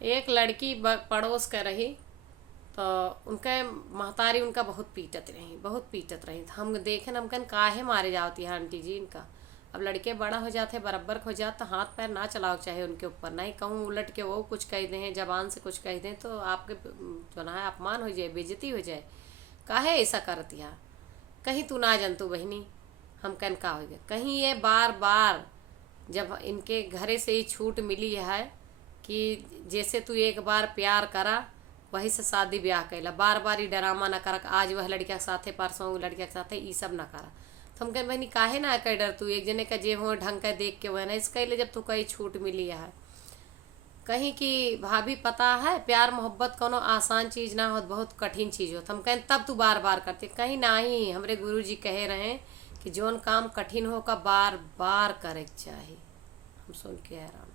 एक लड़की पड़ोस कर रही, तो उनके महतारी उनका बहुत पीटत रही। तो हम देखे हम कन काहे मारे जाती है आंटी जी इनका। अब लड़के बड़ा हो जाते बराबर हो जाते, तो हाथ पैर ना चलाओ चाहे उनके ऊपर, नहीं कहूँ उलट के वो कुछ कह दें, जबान से कुछ कह दें तो आपके जो ना है अपमान हो जाए, बेइज्जती हो जाए। काहे ऐसा करती है? कहीं तू ना जनतु बहनी, हम कन का हो गया कहीं ये बार बार जब इनके घरे से ही छूट मिली है कि जैसे तू एक बार प्यार करा वही से शादी ब्याह कैला, बार बार ही ड्रामा ना कर, आज वह लड़किया के साथे परसों लड़किया के साथे ई सब ना करा। तो हम कहें बहनी काहे ना कह डर, तू एक जने का जे हो ढंग का देख के वह ना इस कैले, जब तू कहीं छूट मिली है कहीं की भाभी पता है प्यार मोहब्बत कोनो आसान चीज ना हो, बहुत कठिन चीज हो। हम कहें तब तू बार बार करते, कहीं ना ही हमरे गुरुजी कहे रहे कि जोन काम कठिन हो का बार बार करे के चाही। हम सुन के हैरान।